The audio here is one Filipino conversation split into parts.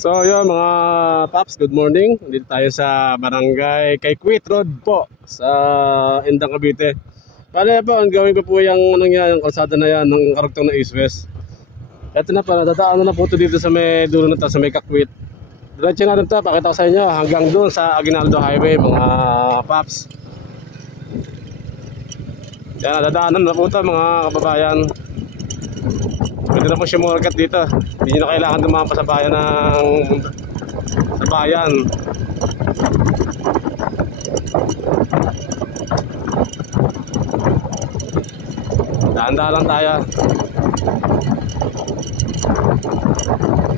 So yun mga paps, good morning. Dito tayo sa barangay Kaikwit Road po sa Indang, Cavite. Bale po, ang gawin ko po yung yung kalsada na yan ng karugtong na East-West. Ito na po, nadadaanan na po ito dito sa may dulo na ito, sa may Kaikwit. Diretso natin ito, pakita ko sa inyo hanggang doon sa Aguinaldo Highway mga paps. Yan, nadadaanan na po ito mga kababayan. Pwede na po siya morgat dito. Hindi nyo na kailangan dumaan pa sa bayan sa bayan. Dahan-dahan lang tayo.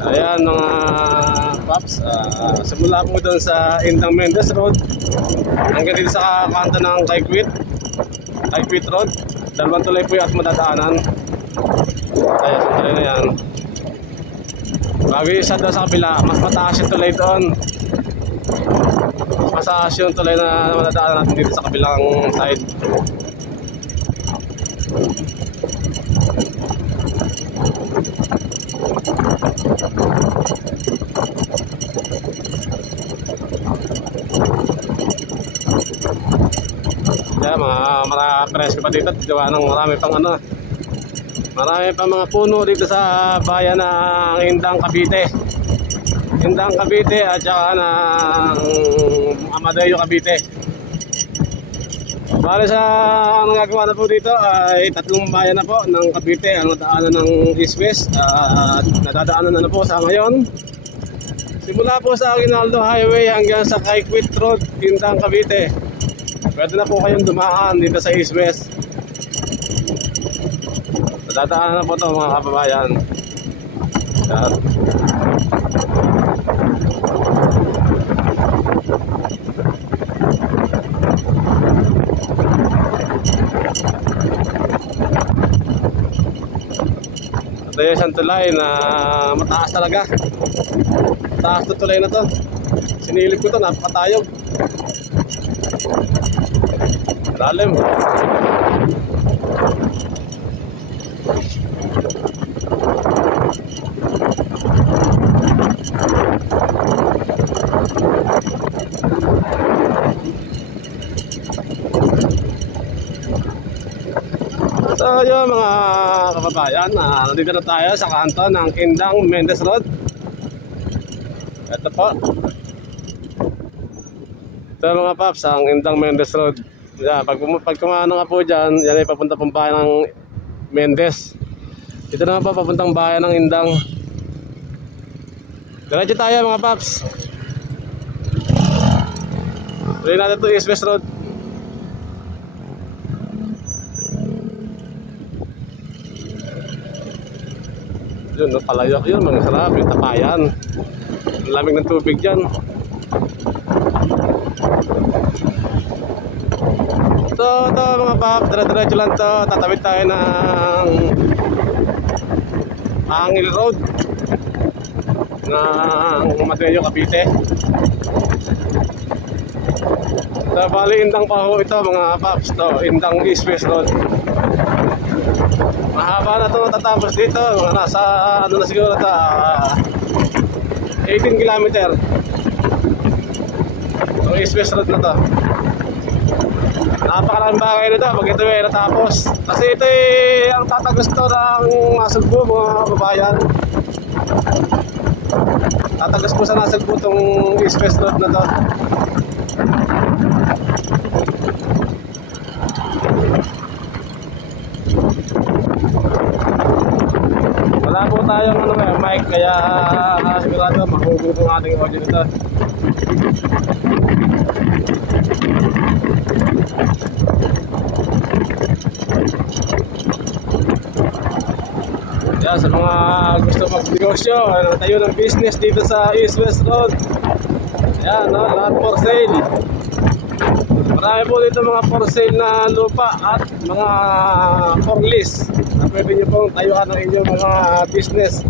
Ayan mga paps, simula po doon sa Indang Mendez Road hanggang dito sa kanto ng Kaikwit Road. Dalawang tuloy po yung at madadaanan. Kaya sandali na yan. Bago isa doon sa kabila, mas mataas yung tulay doon. Mas mataas yung tulay na madadaanan natin dito sa kabilang side. Kaya mga presko pa dito. Gawa ng marami pang marami pa mga puno dito sa bayan ng Indang, Cavite. Indang, Cavite at saka ng Amadeo, Cavite. Bale sa ang nagagawa na po dito ay tatlong bayan na po ng Cavite ang nadaanan ng East-West. Nadadaanan na po sa ngayon. Simula po sa Aguinaldo Highway hanggang sa Kaikwit Road, Indang, Cavite. Pwede na po kayong dumaan dito sa East-West. Nadadaanan na po ito mga kababayan. Yan. Ito yung isang tulay na mataas talaga. Mataas na tulay na to. Sinilip ko ito, napakatayog. Lalim. So yun mga kababayan, nandito na tayo sa kanto ng Indang Mendez Road. Ito po. Ito mga paps, ang Indang Mendez Road. Yeah, pag kumano nga po dyan, yan ay papunta pong bayan ng Mendez. Dito naman po papuntang bayan ng Indang. Diretso tayo mga paps. Tuloy natin ito East-West Road. Yun, palayok yun, mga sarap, yung tapayan. Ang lamig ng tubig dyan. So ito mga pap, dire-diretso lang to. Tatawid tayo ng Angil Road ng Amadeo, Cavite. So bali Indang pa ho ito mga paps, to Indang East-West Road. Mahaba na ito tatapos dito, mga nasa ano na siguro ito, 18 kilometer. So East-West Road na to. Napakaraming bagay nito pag ito ay natapos. Kasi ito ay ang tatagusto ng Nasugbu mga kababayan. Tatagos po sa Nasugbu itong East-West Road na to. Wala po tayong mic kaya sigurado mahugo po ang ating audio nito. Yan, sa mga gusto mag-negosyo, tayo ng business dito sa East-West Road. Yan, no, lahat for sale. Marami po dito mga for sale na lupa at mga for lease na pwede nyo pong tayuan ng inyong mga business.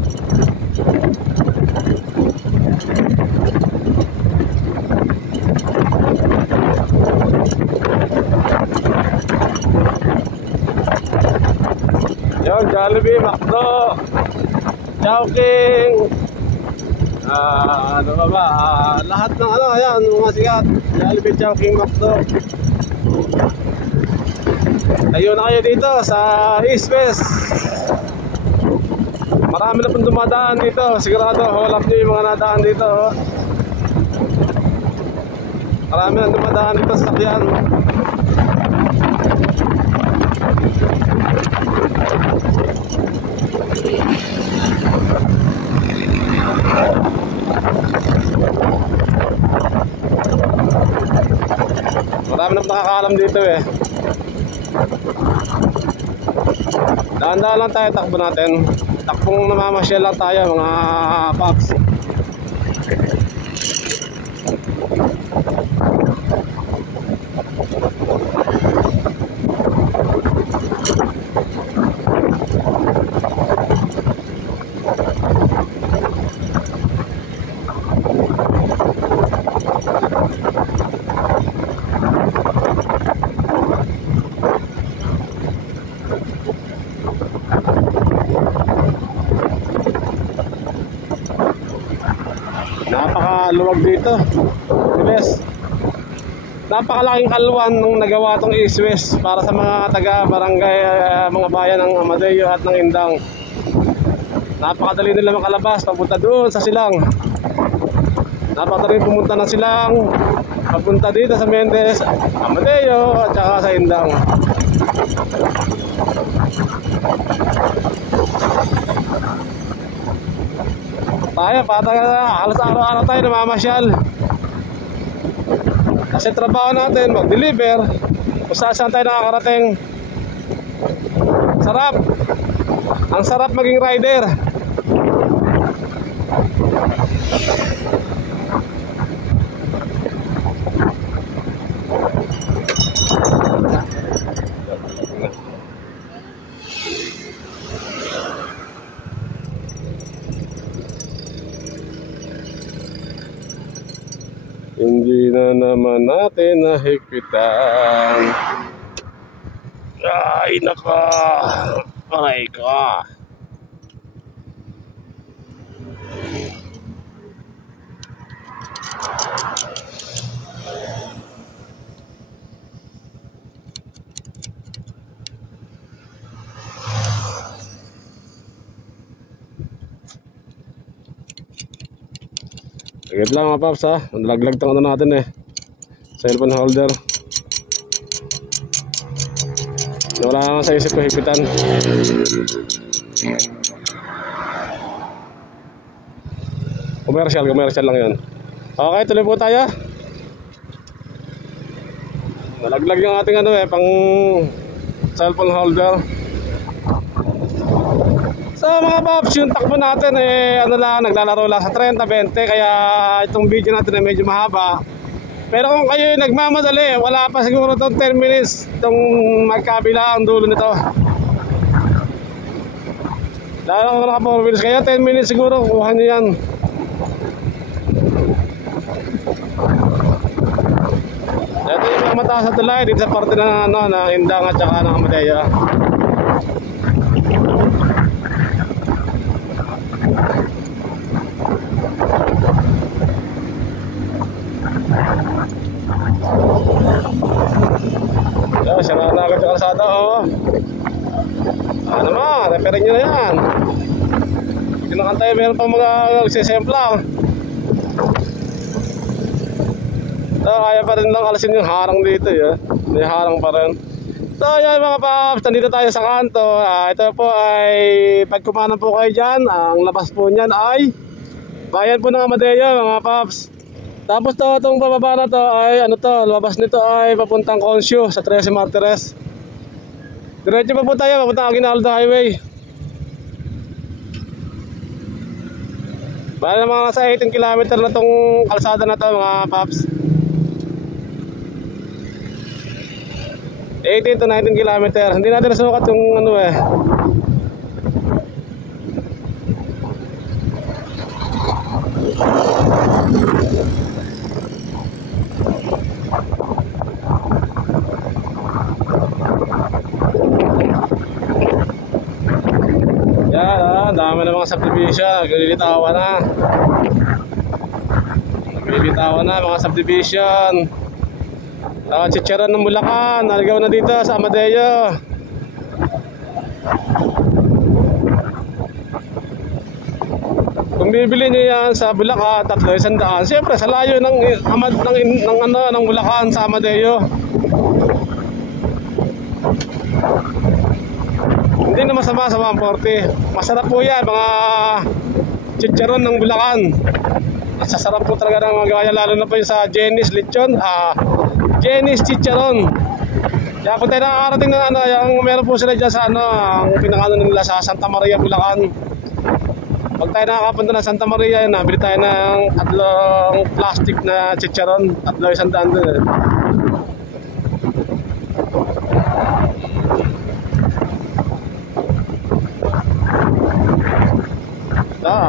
Yon, Jollibee, McDo, Chowking, Ano ba ba? Lahat ng ano, ayan, mga sikat. Jollibee, Chowking, McDo. Ayun na kayo dito sa East West. Marami na pong dumadaan dito. Sigurado, hold up nyo yung mga nadaan dito. Marami na dumadaan dito sa sakyan. Marami na nakakaalam dito eh. Dahan-dahan lang tayo, takbo natin. Takbong namamasyal lang tayo mga paps. Napakaluwag dito. Yes. Napakalaking kalwan nung nagawa tong East West para sa mga taga barangay, mga bayan ng Amadeo at ng Indang. Napakadali nila makalabas papunta doon sa Silang. Napakadali pumunta ng Silang papunta dito sa Mendez, Amadeo at saka sa Indang. Tayo, halos araw-araw tayo namamasyal. Kasi trabaho natin, mag-deliver. Kung saan tayo nakakarating. Sarap. Ang sarap maging rider. Hindi na naman natin nahigpitan. Ay naka, aray ka. Agad lang mga paps ha, nalaglag tang ano natin eh, cellphone holder. Wala nga sa isip ko higpitan. Commercial lang yun. Okay, tuloy po tayo. Nalaglag yung ating ano eh, pang cellphone holder. So mga paps, yung takbo natin eh, ano lang, naglalaro lang sa 30-20. Kaya itong video natin ay medyo mahaba. Pero kung kayo nagmamadali, wala pa siguro itong 10 minutes itong magkabila ang dulo nito. Dahil kung naka 4 wheels kayo, 10 minutes siguro, kuha nyo yan. Ito yung mga mataas na tulay dito sa parte na, ano, na Indang at saka ng Amadeo. Sira na agad yung kalsada, oh. Ano naman, referin nyo na yan. Kinakantay, meron pa mga nagsisempla. So, kaya pa rin lang alasin yung harang dito, eh. May harang pa rin. So, yan mga paps, nandito tayo sa kanto. Ito po ay, pagkumanan po kayo dyan, ang labas po niyan ay bayan po ng Amadeo, mga paps. Tapos to, itong pababa na to ay ano to, labas nito ay papuntang Consio sa 13 Martires. Diretso pa po tayo, papuntang Aguinaldo Highway. Bala mga nasa 18 km na tong kalsada na to mga paps. 18 to 19 km. Hindi natin nasukat yung ano eh. Yan, dami na mga subdivision, naglilitawan na. Bibitawan na mga subdivision. Chicharon ng Bulacan, naligaw na dito sa Amadeo. Kung bibili niyo yan sa Bulacan, 300. Siyempre sa layo ng Bulacan sa Amadeo. Hindi na masama sa 140. Masarap po yan, mga chicharon ng Bulacan. At sasarap po talaga ng mga gaya, lalo na po yung sa Jenny's Lechon, Jenny's Chicharon. Kaya kung tayo nakakarating na yung meron po sila dyan sa ang pinakano nila sa Santa Maria, Bulacan. Pag tayo nakakapunta na Santa Maria, nabili tayo ng 3 plastic na chicharon, 300 doon.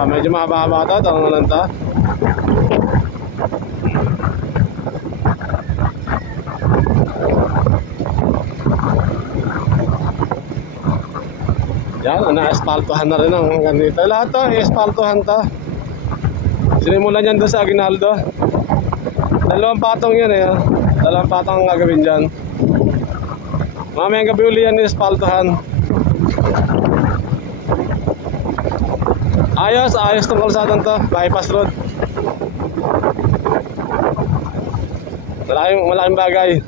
Medyo mahaba-haba ito, tanong lang ito. Yan, na-espaltohan na rin ang ganito. Lahat to, i-espaltohan to. Sinimulan yan doon sa Aguinaldo. 2 patong yun eh. 2 patong ang gagawin dyan. Mamayang gabi uli yan i-espaltohan. Ayos tong kalsadang to, bypass road. Malaking bagay.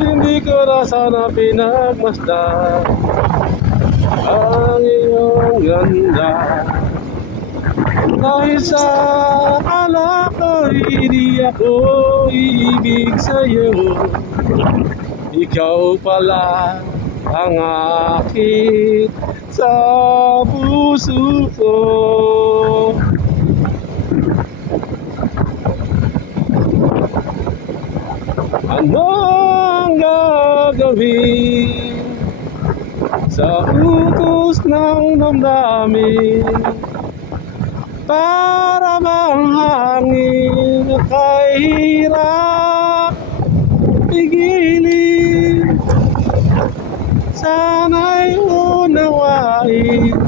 Hindi ko na sana pinagmasdan ang iyong ganda. Dahil sa akala ko hindi ako ibig sa'yo, ikaw pala ang akit sa puso ko. Ano ang gagawin sa utos ng damdamin? Para bang hangin na kahirap pigilin? Sana'y unawain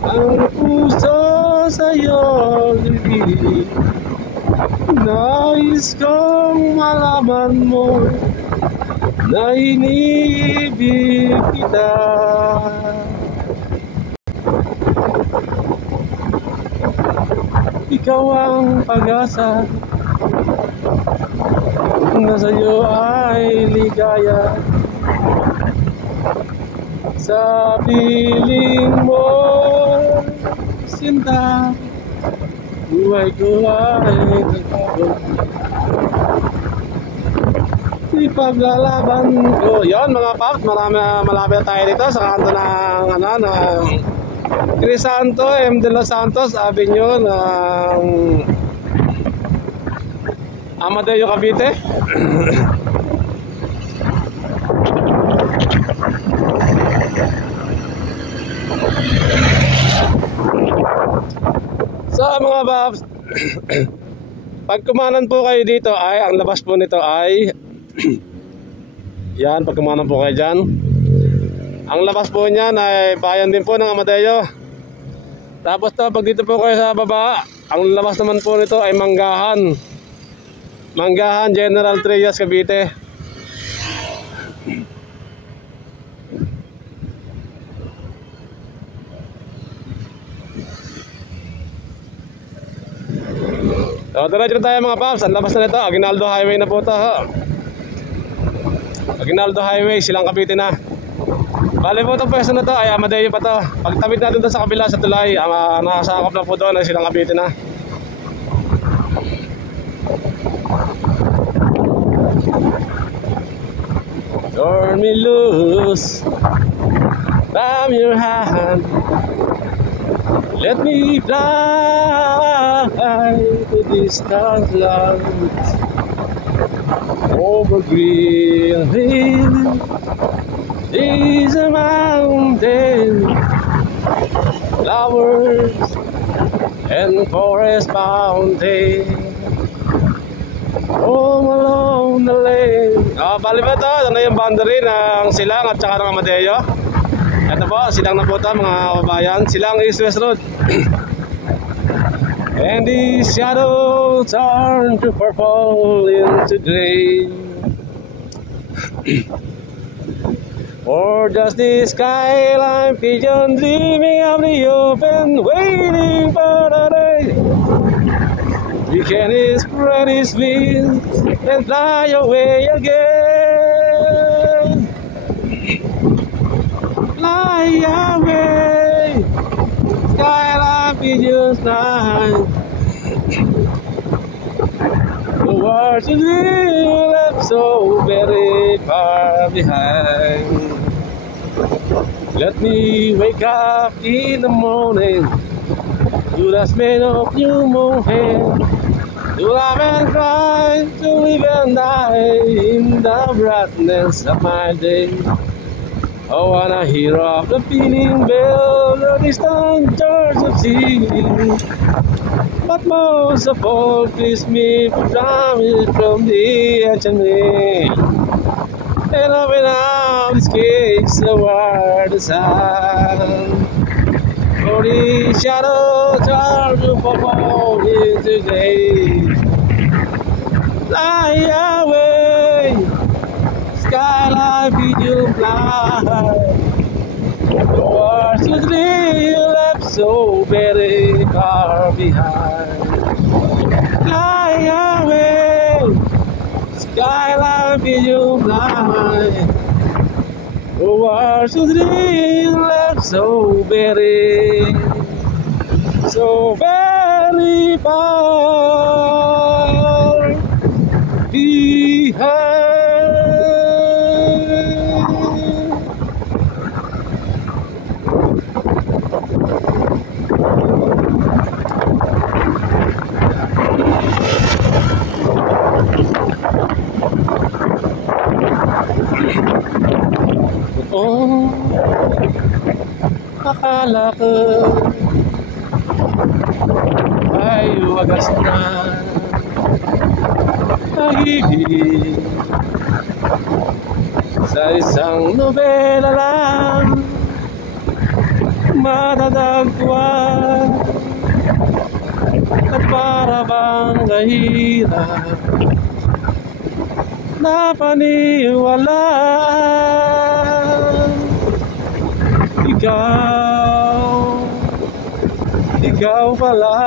ang puso sa'yo ligid. Nais kong malaman mo na iniibig kita. Ikaw ang pag-asa na sa'yo ay ligaya. Sa piling mo, sinta, buhay ko ay nagkabot. Ipaglalaban ko. Yon mga paps, malapit tayo dito sa kanto ng Crisanto M. De Los Santos Avenue ng Amadeo, Cavite. So mga paps, pag kumanan po kayo dito ay ang labas po nito ay yan, pag kumanan po kayo dyan, ang labas po niyan ay bayan din po ng Amadeo. Tapos to, pag dito po kayo sa baba, ang labas naman po nito ay Manggahan, General Trias, Cavite. So, diretso na tayo mga paps. Ang labas na nito, Aguinaldo Highway na po ito. Aguinaldo Highway, Silang Cavite na. Bale po itong pwesto na to ay Amadeo pa to. Pagtawid natin doon sa kabila sa tulay, nakasakop na po doon ay Silang Cavite na. Turn me loose from your hand, let me fly to distant lands, over green hills is a mountain, flowers and forest mountain, home along the lane Bali ba ito? Ito na yung boundary ng Silang at saka ng Amadeo. Ito po, Silang na po ito mga kababayan. Silang East West Road. And the shadows turn to purple into gray. Or just the skyline pigeon dreaming of the open, waiting for the day you can spread his wings and fly away again. Fly away, skyline pigeons fly. The world you left so very far behind. Let me wake up in the morning to the smell of new moon hair, to laugh and cry, to live and die in the brightness of my day. Oh, wanna hear of the pealing bell, the distant church of sea. But most of all, please me promise from the ancient rain. And open up this case toward the sun. For the shadows are to fall into day. Fly away, skyline you fly. The words you dream left so very far behind. Fly away, skyline you fly. The words you dream left so very far behind. Oh, akala ko ay wagas na pag-ibig sa isang nobela lang matatagpuan at para bang kahirap na paniwala. Ikaw pala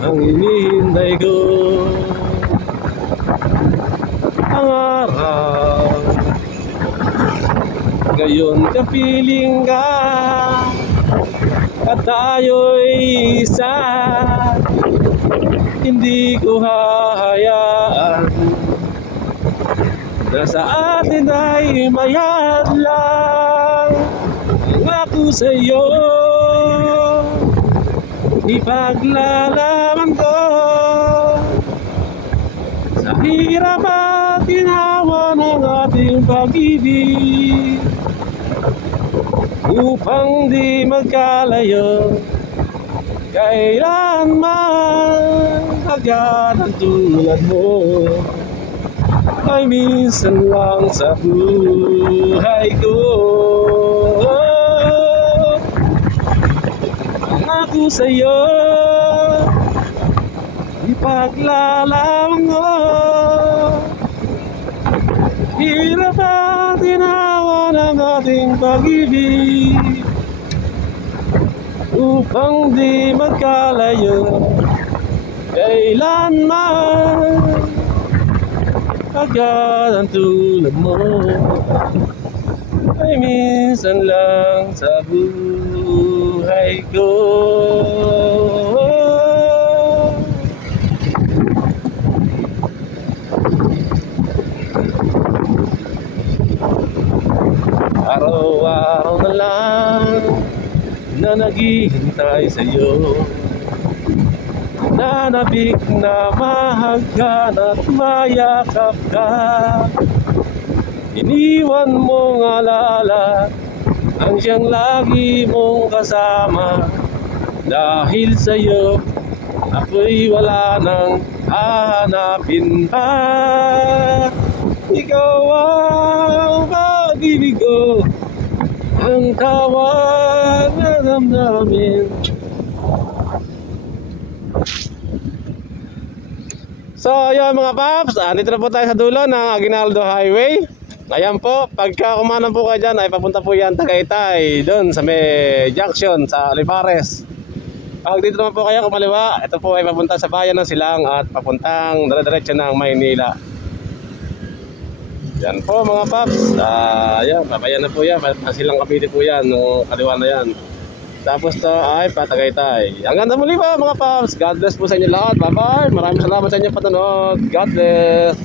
ang hinihintay ko. Ang araw ngayon kapiling ka at tayo'y isa. Hindi ko hahayaan na sa atin ay mayat lang. Ang ako sa'yo ipaglalaman ko sa hirap at ginawa ng ating pag-ibig, upang di magkalayo kailanman. Agad ang tulad mo ay minsan lang sa buhay ko. Ang ako sa'yo ipaglalaman ko, hirap at ginawa ng ating pag-ibig, upang di magkalayo kailanman. Agad ang tulad mo ay minsan lang sa buhay ko. Araw-araw na lang na naghihintay sa'yo, nanabik na mahagkan at mayakap ka. Iniwan mong alala ang siyang lagi mong kasama. Dahil sa'yo Ako'y wala nang hahanapin pa. Ikaw ang pag-ibig ko, ang tawag na damdamin. So ayun mga paps, dito na po tayo sa dulo ng Aguinaldo Highway. Ayan po, pagka kumanan po kayo dyan ay papunta po yan Tagaytay, doon sa may junction sa Olivares. Pag dito naman po kayo kumaliwa, ito po ay papunta sa bayan ng Silang at papuntang dire-diretso ng Maynila. Yan po mga paps, yan, pabayan na po yan, Silang Cavite po yan, no, kaliwa na yan. Tapos to ay Tagaytay. Hanggang sa muli pa mga paps, God bless po sa inyo lahat, bye bye, maraming salamat sa inyong panonood, God bless.